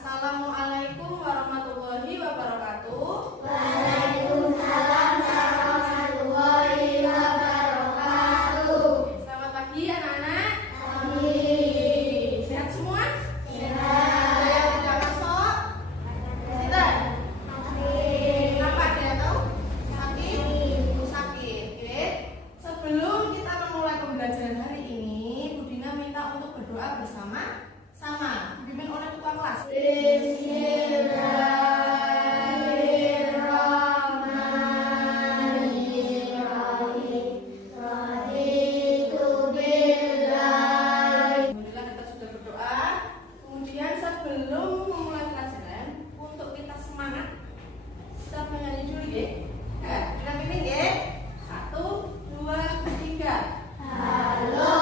Assalamualaikum warahmatullahi wabarakatuh. Waalaikumsalam warahmatullahi wabarakatuh. Selamat pagi anak-anak. Pagi. Sehat semua? Sehat. Ada yang tidak masuk? Tidak? Kenapa, ada yang tahu? Sakit? Sakit. Oke. Sebelum kita memulai pembelajaran hari ini, Bu Dina minta untuk berdoa bersama-sama, dipimpin oleh ketua kelas. Sebelum memulai pelajaran, untuk kita semangat, kita menyanyi dulu ya. Kita pimpin ya. 1, 2, 3. Halo.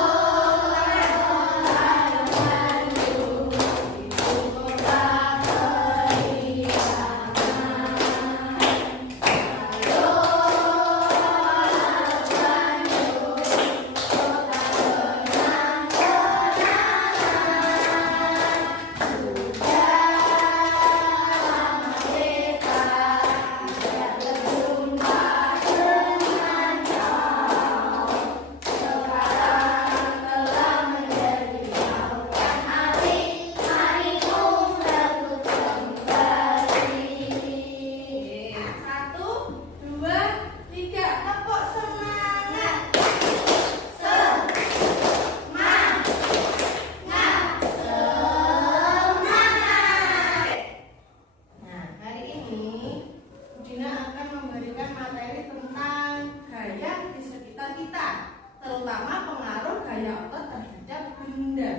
Terutama pengaruh gaya otot terhadap benda.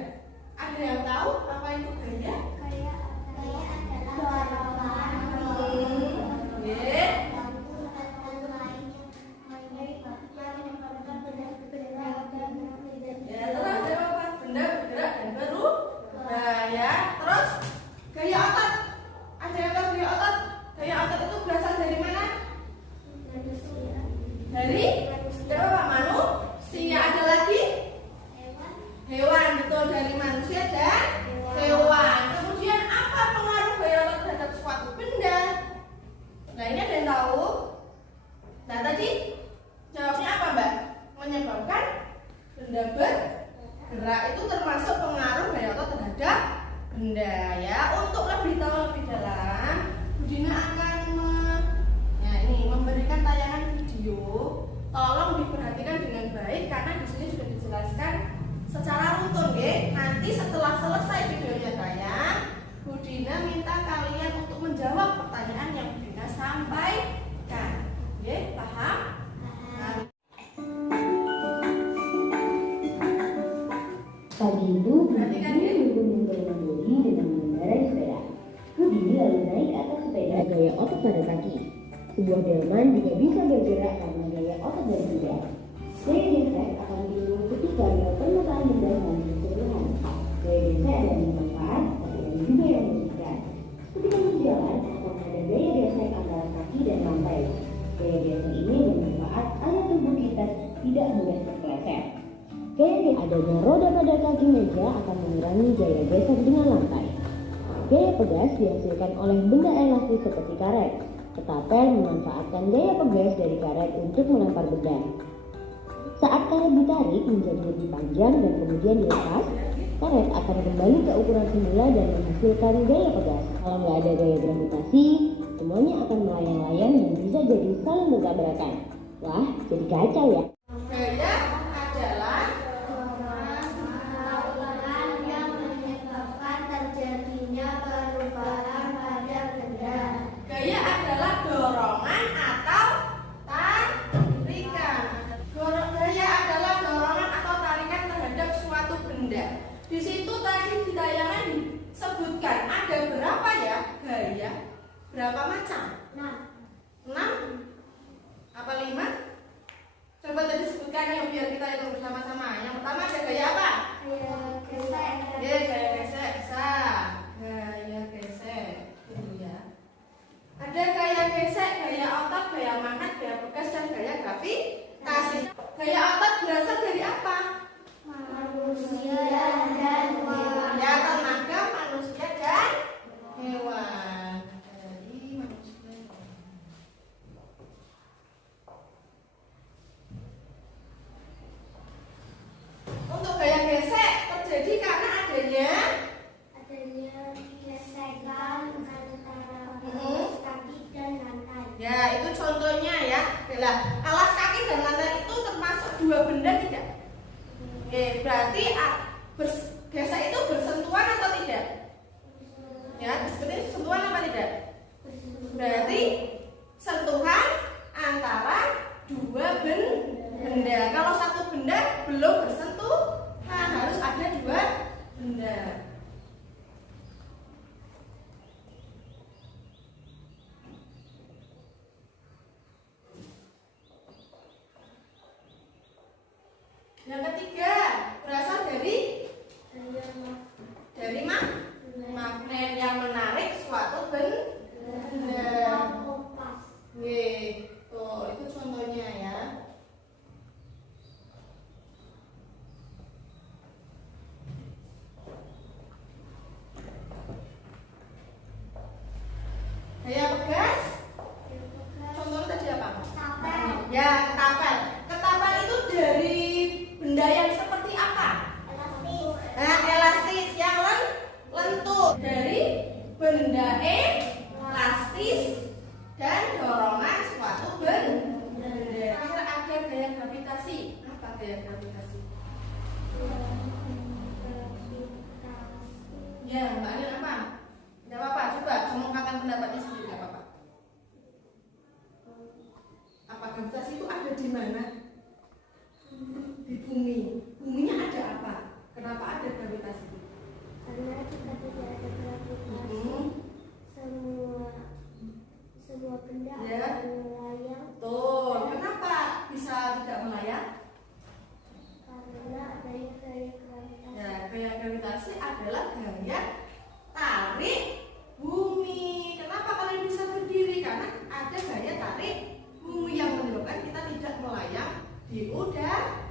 Ada yang tahu apa itu gaya? Gaya adalah dorongan Ya, terus ada apa? Benda bergerak dan berubah ya. Terus gaya otot. Ada yang tahu gaya otot? Gaya otot itu berasal dari mana? Dari apa? Manusia. Ada lagi? Hewan, betul, dari manusia dan hewan. Kemudian apa pengaruh gaya otot terhadap suatu benda? Nah, ini ada yang tahu? Nah, tadi jawabnya apa, Mbak? Menyebabkan benda bergerak itu termasuk pengaruh gaya otot terhadap benda ya. Untuk lebih tahu lebih dalam, Bu Dina akan memberikan tayangan video. Tolong diperhatikan dengan baik karena di sini sudah dijelaskan secara runtun, ya. Nanti setelah selesai videonya tayang, Bu Dina minta kalian untuk menjawab pertanyaan yang Bu Dina sampaikan. Ya, paham? Pagi itu, Perhatikan ya. Budi dengan Budi dengan mengendarai sepeda. Budi lalu naik ke atas sepeda gaya otot pada kaki. Sebuah delman juga bisa bergerak karena gaya otot dan kuda. Gaya gesek akan timbul ketika ada permukaan benda yang keseluruhan. Gaya gesek ada yang bermanfaat, tapi ada juga yang merugikan. Ketika berjalan, akan ada gaya gesek antara kaki dan lantai. Gaya gesek ini bermanfaat agar tubuh kita tidak mudah terpeleset. Gaya gesek adanya roda pada kaki meja akan mengurangi gaya gesek dengan lantai. Gaya pegas dihasilkan oleh benda elastis seperti karet. Ketapel memanfaatkan gaya pegas dari karet untuk melempar benda. Saat karet ditarik menjadi lebih panjang dan kemudian dilepas, karet akan kembali ke ukuran semula dan menghasilkan gaya pegas. Kalau nggak ada gaya gravitasi, semuanya akan melayang-layang dan bisa jadi saling bertabrakan. Wah, jadi kacau ya. Gaya adalah dorongan yang menyebabkan terjadinya perubahan pada benda. Gaya adalah dorongan atau tarikan. Gaya adalah dorongan atau tarikan terhadap suatu benda. Di situ tadi di tayangan disebutkan ada berapa ya gaya? Berapa macam? 6. Apa 5? Coba tadi sebutkan ya biar kita hitung bersama-sama. Yang pertama ada gaya apa? Ya, gaya gesek bisa. Gaya gesek. Itu ya. Ada gaya gesek, gaya otot, gaya mangkat, gaya bekas, dan gaya gravitasi. Gaya otot berasal dari apa? Manusia dan hewan. Ya, tenaga manusia dan berarti gesek itu bersentuhan atau tidak? Ya, seperti sentuhan apa tidak? Berarti sentuhan antara dua benda. Kalau satu benda belum bersentuh, harus ada dua benda. Yang ketiga berasal dari magnet yang menarik suatu benda. Tuh, itu contohnya ya. Gaya pegas. Contohnya tadi apa? Ketapel. Ya, ketapel. Ketapel itu dari benda yang seperti apa? Elastis yang lentur. Dari benda elastis dan dorongan suatu benda. Ada gaya gravitasi. Apa gaya gravitasi? Ya, Mbak Anil apa? Tidak apa-apa, coba kemukakan pendapatnya sendiri, tidak apa-apa. Apa gravitasi itu ada di mana? Di bumi. Buminya ada apa? Kenapa ada gravitasi? Karena jika tidak ada gravitasi, semua benda Ya. akan melayang. Betul. Kenapa bisa tidak melayang? Karena adanya gaya gravitasi. Ya, gaya gravitasi adalah gaya tarik bumi. Kenapa kalian bisa berdiri? Karena ada gaya tarik bumi yang menyebabkan kita tidak melayang di udara.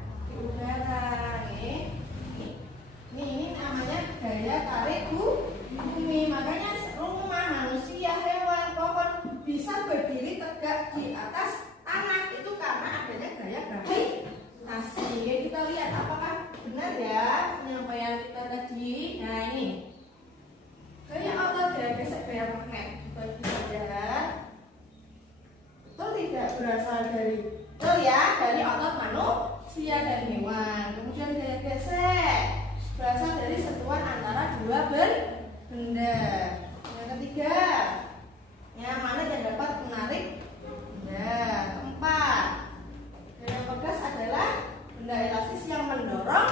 Ini namanya gaya tarik bumi. Makanya rumah, manusia, hewan, pohon bisa berdiri tegak di atas tanah itu karena adanya gaya gravitasi. Kita lihat apakah benar ya penyampaian kita tadi. Nah, ini gaya otot, gaya gesek, gaya magnet. Dibagi saja. Betul tidak? Berasal dari betul ya, dari otot manusia dan hewan. Kemudian gaya gesek berasal dari sentuhan antara dua benda. Yang ketiga, yang mana yang dapat menarik benda. Keempat, gaya pegas adalah benda elastis yang mendorong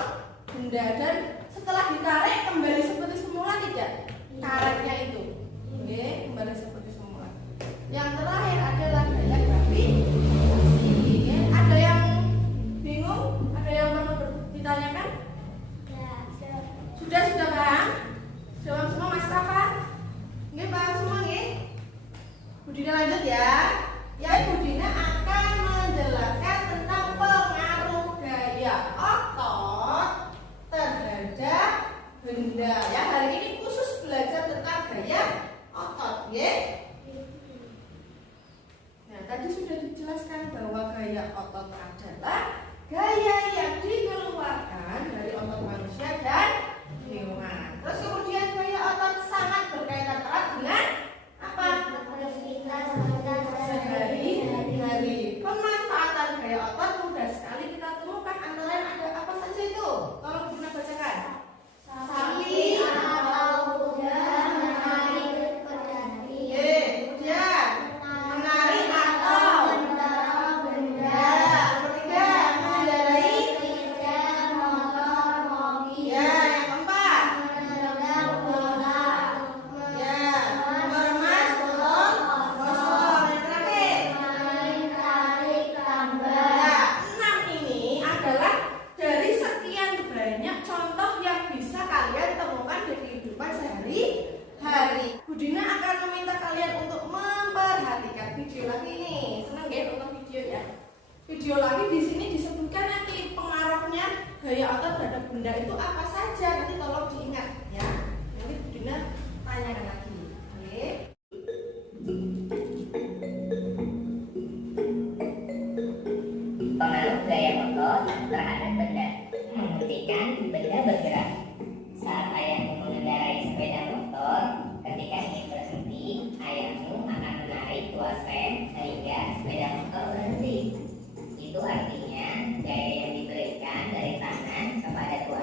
benda dan setelah ditarik kembali seperti semula tidak? Tareknya itu, oke, kembali seperti semula. Yang terakhir adalah gaya gravitasi. Ada yang bingung? Ada yang perlu ditanyakan? Sudah paham? Jawab semua Mas Rafa. Nggih, paham semua nggih? Budina lanjut ya. Ya, Budina akan menjelaskan tentang pengaruh gaya otot terhadap benda. Ya, hari ini khusus belajar tentang gaya otot, ya. Nah, tadi sudah dijelaskan bahwa gaya otot adalah gaya yang dikeluarkan dari otot manusia dan hewan. Terus kemudian gaya otot sangat berkaitan erat dengan apa? Sehari-hari. Pemanfaatan gaya otot mudah sekali kita temukan. Antara lain ada apa saja itu? Tolong Bunda bacakan. Sapi atau kuda menarik pedati. Kemudian menarik atau mendorong benda. Ketiga, mengendarai sepeda, motor, mobil. Ya, yang keempat, menendang bola. Ya, meremas botol kosong. Yang terakhir, main tarik tambang. Ya, 6 ini adalah dari sekian banyak contoh yang bisa kalian temukan di kehidupan sehari-hari. Budina akan meminta kalian untuk memperhatikan video lagi ini. Senang ya nonton video ya. Video lagi di sini disebutkan nanti pengaruhnya gaya otot terhadap benda itu apa saja. Nanti tolong diingat ya. Nanti Budina tanyakan lagi. Oke. Pengaruh gaya otot terhadap benda. Menghentikan benda bergerak. Saat ayahmu mengendarai sepeda motor, ketika ingin berhenti, ayahmu akan menarik tuas rem sehingga sepeda motor berhenti. Itu artinya gaya yang diberikan dari tangan kepada tuas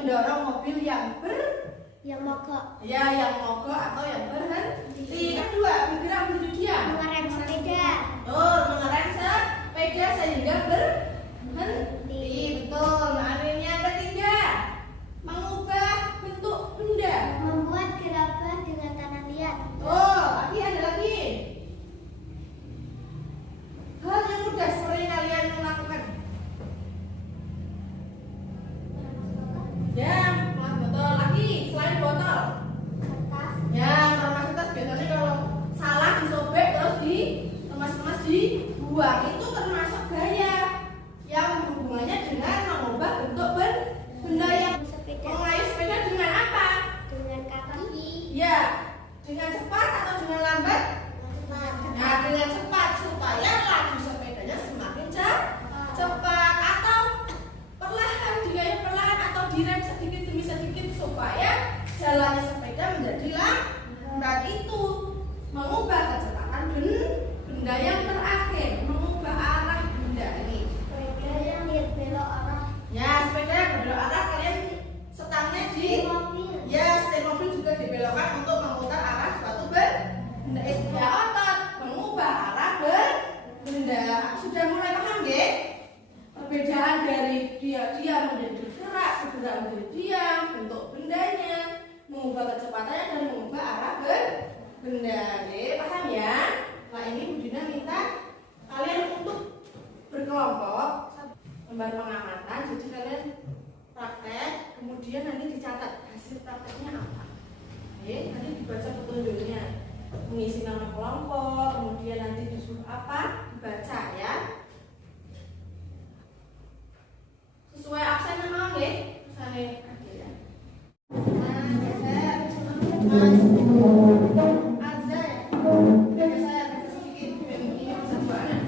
Mendorong mobil yang mogok. yang mogok atau yang berhenti. Kedua, bergerak menuju diam. Mengerem sepeda. Betul, mengerem sepeda sehingga berhenti. Betul. Nah, yang ketiga, mengubah bentuk benda. Membuat gerabah dengan tanah liat. Oh, lagi ada lagi. Hal yang mudah sering kalian melakukan. Ya, kemas botol lagi selain botol. Kertas. Ya, kemas kertas biasanya kalau salah disobek terus dikemas-kemas dibuang, itu termasuk gaya yang hubungannya dengan mengubah bentuk benda yang Sepeda. mengayuh sepeda dengan apa? Dengan kaki. Ya, dengan cepat atau dengan lambat? Nah, dengan cepat supaya laju sepedanya semakin cepat, atau perlahan, digayuh perlahan atau direm sedikit demi sedikit supaya jalannya sepeda menjadi lambat. Itu mengubah kecepatan benda yang terakhir, mengubah arah benda ini. Sepeda yang belok arah. Ya, sepeda yang berbelok arah, kalian setangnya di Mobil. ya, setir mobil juga dibelokkan untuk memutar arah suatu benda. Ya, otot mengubah arah benda. Sudah mulai paham, nggih? Perbedaan dari dia menjadi bergerak, bergerak menjadi diam, bentuk bendanya, mengubah kecepatannya dan mengubah arah benda. Nggih, paham ya? Nah, ini Bu Dina minta kalian untuk berkelompok lembar pengamatan. Jadi kalian praktek, kemudian nanti dicatat hasil prakteknya apa. Nanti dibaca petunjuknya, mengisi nama kelompok, kemudian nanti disuruh apa, dibaca ya. Sesuai absen nama nggih, misalnya ada ya. Nah, geser, Mas Arza ya. Geser sedikit, biar ini bisa buahan.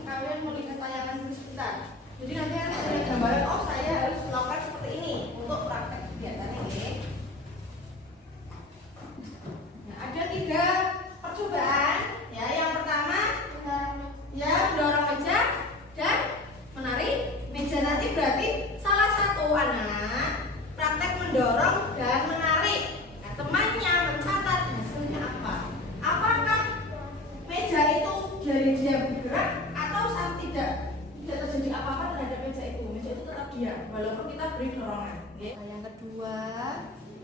Kalian melihat tayangan dulu sebentar. Jadi nanti akan ada gambaran, oh saya harus melakukan seperti ini untuk praktek kegiatan ini. Nah, ada 3 percobaan. Ya, yang pertama ya mendorong meja dan menarik meja. Nanti berarti salah satu anak praktek mendorong dan menarik. Nah, temannya mencatat hasilnya apa. Apakah meja itu dari dia bergerak atau saat tidak terjadi apa-apa terhadap meja itu tetap diam walaupun kita beri dorongan. Nah, yang kedua,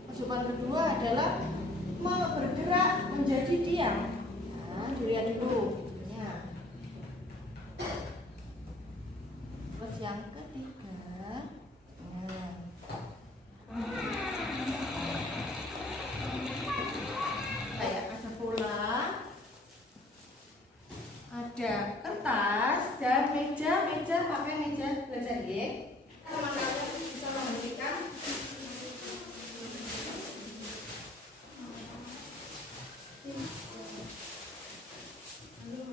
percobaan kedua adalah bergerak menjadi diam. Nah, dilihat dulu. Ya. Terus yang ketiga, kayak ada pula ada kertas dan meja pakai meja belajar ya. Teman-teman bisa menghentikan. Lalu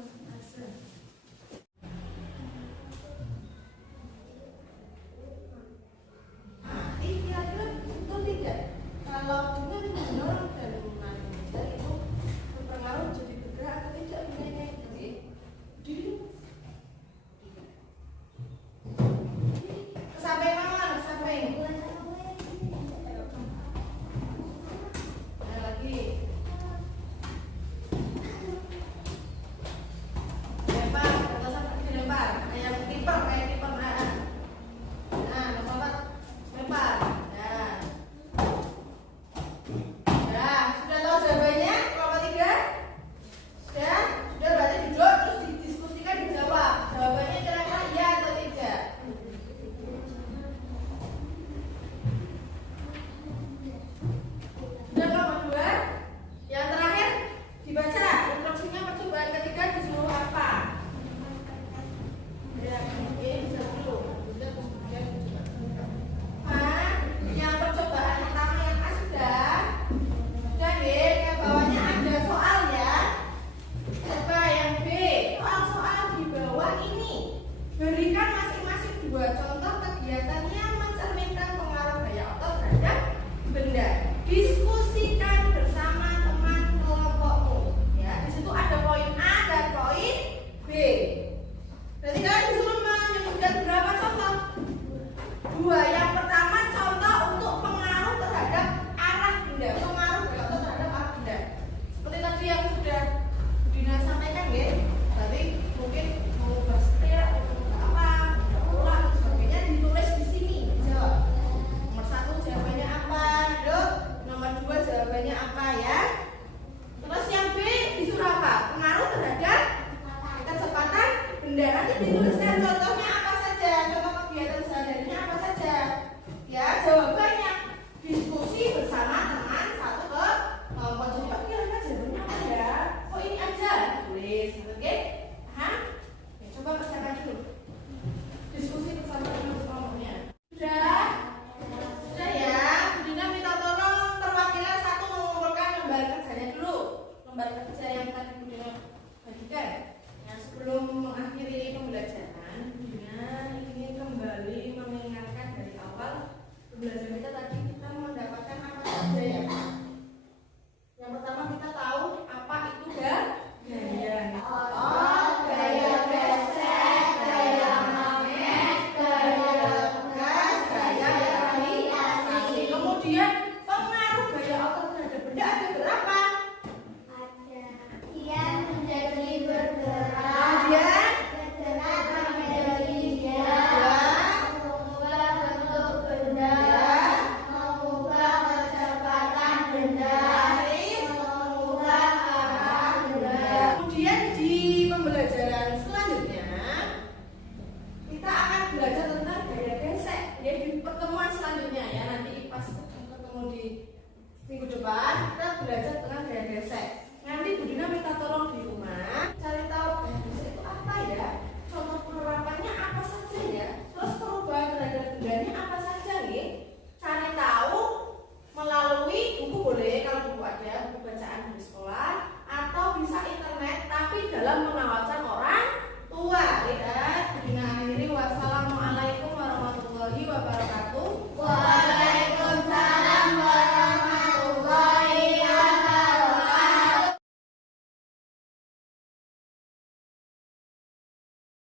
depan kita belajar tentang gaya gesek. Nanti Bu Dina minta tolong di rumah cari tahu gaya gesek itu apa ya, contoh penerapannya apa saja ya, terus perubahan terhadap bendanya apa saja ya. Cari tahu melalui buku boleh, kalau buku ada buku bacaan di sekolah, atau bisa internet tapi dalam pengawasan